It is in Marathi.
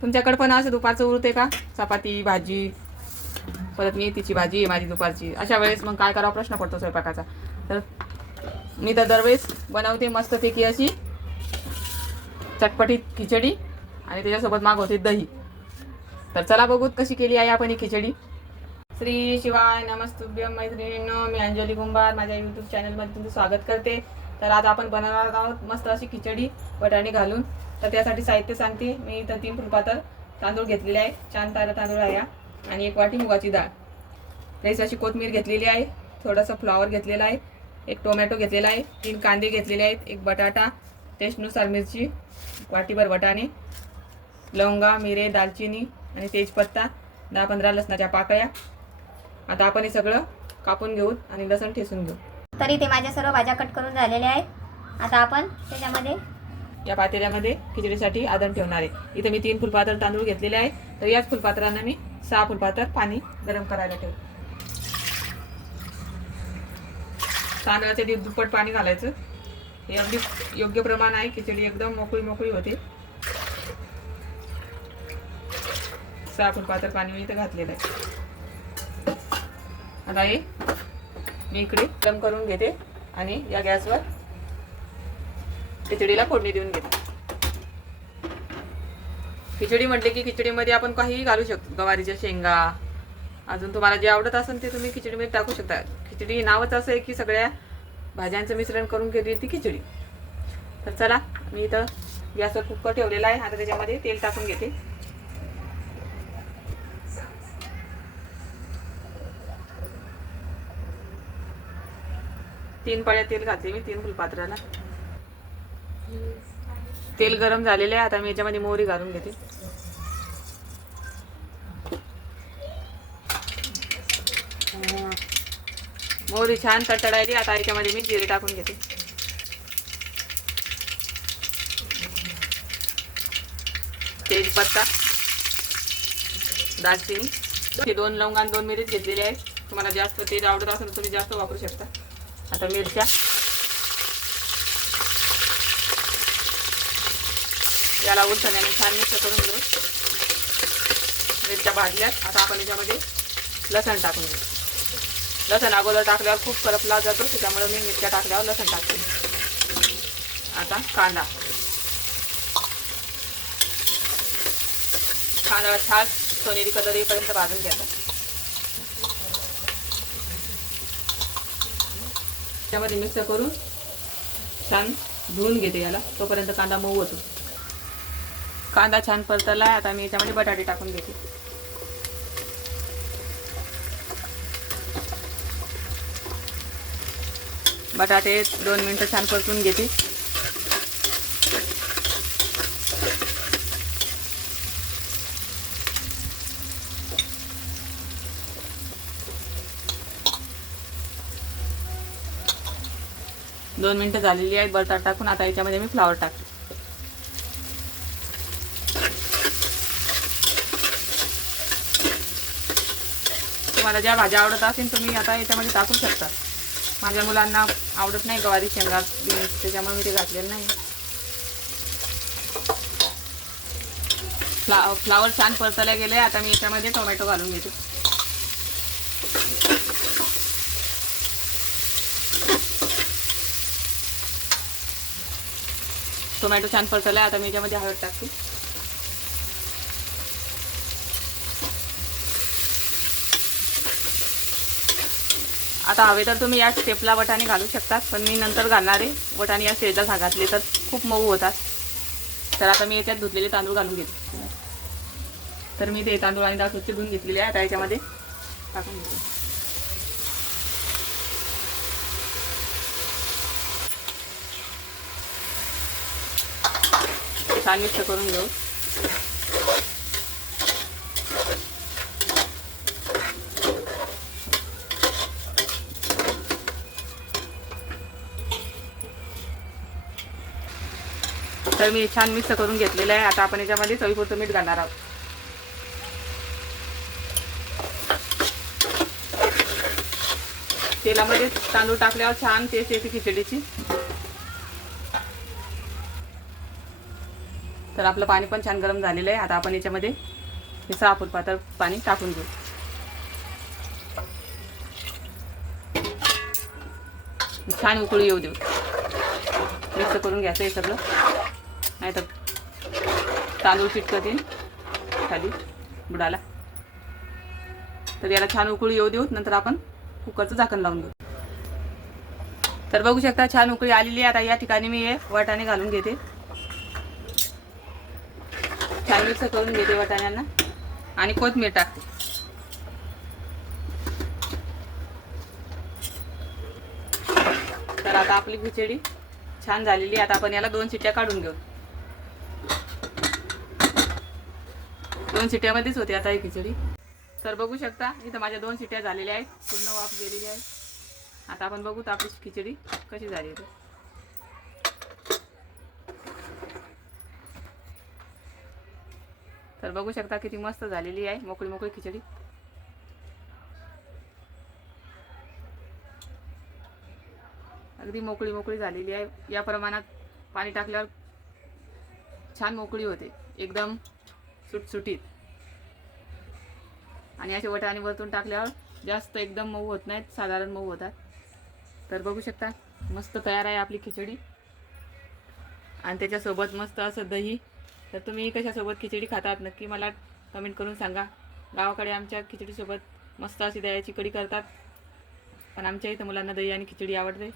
तुमच्याकडे पण असं दुपारचं उरते का चपाती भाजी, परत मेथीची भाजी आहे माझी दुपारची, अशा वेळेस मग काय करावा प्रश्न पडतो स्वयंपाकाचा. तर मी तर दरवेळेस बनवते मस्तपैकी अशी चटपटीत खिचडी आणि त्याच्यासोबत मागवते दही. तर चला बघूत कशी केली आहे आपण ही खिचडी. श्री शिवाय नमस्तुभ्यम मैत्रिणींनो, मी अंजली कुंभार माझ्या यूट्यूब चॅनलमध्ये तुमचं स्वागत करते. तर आज आपण बनवणार आहोत मस्त अशी खिचडी बटाणे घालून. तर त्यासाठी साहित्य सांगते. मी इथं 3 फुलपातर तांदूळ घेतलेले आहे, छान तारा तांदूळ आहे आणि 1 वाटी मुगाची डाळ, फ्रेश अशी कोथिंबीर घेतलेली आहे, थोडंसं फ्लॉवर घेतलेला आहे, 1 टोमॅटो घेतलेला आहे, 3 कांदे घेतलेले आहेत, 1 बटाटा, टेस्टनुसार मिरची, वाटीभर वाटाणे, लवंगा, मिरे, दालचिनी आणि तेजपत्ता, 10-15 लसणाच्या पाकळ्या. आता आपण हे सगळं कापून घेऊ आणि लसण ठेचून घेऊ. तरी ते माझ्या सर्व भाज्या कट करून झालेल्या आहेत. आता आपण त्याच्यामध्ये या पातेल्यामध्ये खिचडीसाठी आदण ठेवणार आहे. इथे मी 3 फुलपात्र तांदूळ घेतलेले आहे. तर याच फुलपात्रांना मी 6 फुलपात्र पाणी गरम करायला ठेवू. तांदळाचे दुप्पट पाणी घालायचं. हे अगदी योग्य प्रमाण आहे. खिचडी एकदम मोकळी मोकळी होते. 6 फुलपात्र पाणी मी इथं घातलेलं आहे. आता हे मी इकडे गरम करून घेते आणि या गॅसवर खिचडीला फोडणी देऊन घेते. खिचडी म्हटले की खिचडीमध्ये आपण काहीही घालू शकतो. गवारीच्या शेंगा, अजून तुम्हाला जे आवडत असेल ते तुम्ही खिचडीमध्ये टाकू शकता. खिचडी नावच असं आहे की सगळ्या भाज्यांचं मिश्रण करून केली ती खिचडी. तर चला, मी इथं गॅसवर कुकर ठेवलेला आहे. आता त्याच्यामध्ये तेल टाकून घेते. तीन पळ्या तेल घातले मी 3 फुलपात्राला. तेल गरम झालेले आहे. आता मी याच्यामध्ये मोहरी घालून घेते. मोहरी छान तडतडायली. आता याच्यामध्ये मी जिरे टाकून घेते. तेजपत्ता, दालचिनी, 2 लवंग आणि 2 मिरीच घेतलेले आहेत. तुम्हाला जास्त तेज आवडत असेल तर तुम्ही जास्त वापरू शकता. आता मिरच्या, याला उलथण्याने छान मिक्स करून घेऊ. मिरच्या भाजल्यात. आता आपण याच्यामध्ये लसण टाकून घेऊ. लसण अगोदर टाकल्यावर खूप करपला जातो, त्याच्यामुळे मी मिरच्या टाकल्यावर लसण टाकते. आता कांदा छान सोनेरी कलर येईपर्यंत भाजून घ्यायचा. त्यामध्ये मिक्स करून छान धुवून घेते याला. तोपर्यंत कांदा मऊ होतो. कांदा छान परतला आहे. आता मी याच्यामध्ये बटाटे टाकून घेते. बटाटे 2 मिनिटं छान परतून घेते. दोन मिनिटं झालेली आहेत बटाटा टाकून. आता याच्यामध्ये मी फ्लॉवर टाकते. तुम्हाला ज्या भाज्या आवडत असेल तुम्ही आता याच्यामध्ये टाकू शकता. माझ्या मुलांना आवडत नाही गवारी शेंगा, बीन्स, त्याच्यामुळे मी ते घातलेलं नाही. फ्लावर छान परतले गेले. आता मी याच्यामध्ये टोमॅटो घालून घेते. टोमॅटो छान परतला. आता मी याच्यामध्ये हळद टाकते. आता हवे तर तुम्ही या स्टेपला वटाणे घालू शकतात, पण मी नंतर घालणार आहे. वटाणे या स्टेजला घातले तर खूप मऊ होतात. तर आता मी याच्यात धुतलेले तांदूळ घालून घेते. तर मी ते तांदूळ आणि डाळ स्वच्छ धुवून घेतलेले आहे. त्याच्यामध्ये टाकून घेते. छान मिक्स करून घेऊ. तर मी छान मिक्स करून घेतलेलं आहे. आता आपण याच्यामध्ये चवीपुरतं मीठ घालणार आहोत. तेलामध्ये तांदूळ टाकल्यावर छान टेस्ट येते खिचडीची. तर आपलं पाणी पण छान गरम झालेलं आहे. आता आपण याच्यामध्ये हे 6 फुलपातळ पाणी टाकून घेऊ. छान उकळी येऊ देऊ. मिक्स करून घ्यायचं हे सगळं, नाहीतर तांदूळ चिटकतील खाली बुडाला. तर याला छान उकळी येऊ देऊ. नंतर आपण कुकरचं झाकण लावून घेऊ. तर बघू शकता छान उकळी आलेली आहे. आता या ठिकाणी मी हे वाटाणे घालून घेते. छान मिक्स करून घेते वाटाण्यांना आणि कोथिंबीर टाकते. तर आता आपली खिचडी छान झालेली. आता आपण याला 2 शिट्ट्या काढून घेऊ. 2 शिट्ट्यामध्येच होते आता ही खिचडी. तर बघू शकता इथं माझ्या 2 शिट्ट्या झालेल्या आहेत. पूर्ण वाफ गेलेली आहे. आता आपण बघू तर आपली खिचडी कशी झाली आहे. तर बघू शकता किती मस्त झालेली आहे मोकळी मोकळी खिचडी. अगदी मोकळी मोकळी झालेली आहे. या प्रमाणात पाणी टाकल्यावर छान मोकळी होते, एकदम सुटसुटीत. आणि असे वाटाणे वरतून टाकल्यावर जास्त एकदम मऊ होत नाहीत, साधारण मऊ होतात. तर बघू शकता मस्त तयार आहे आपली खिचडी. आणि त्याच्यासोबत मस्त असं दही. तर तुम्ही कशासोबत खिचडी खातात नक्की मला कमेंट करून सांगा. गावाकडे आमच्या खिचडीसोबत मस्त अशी दह्याची कढी करतात, पण आमच्या इथं मुलांना दही आणि खिचडी आवडते.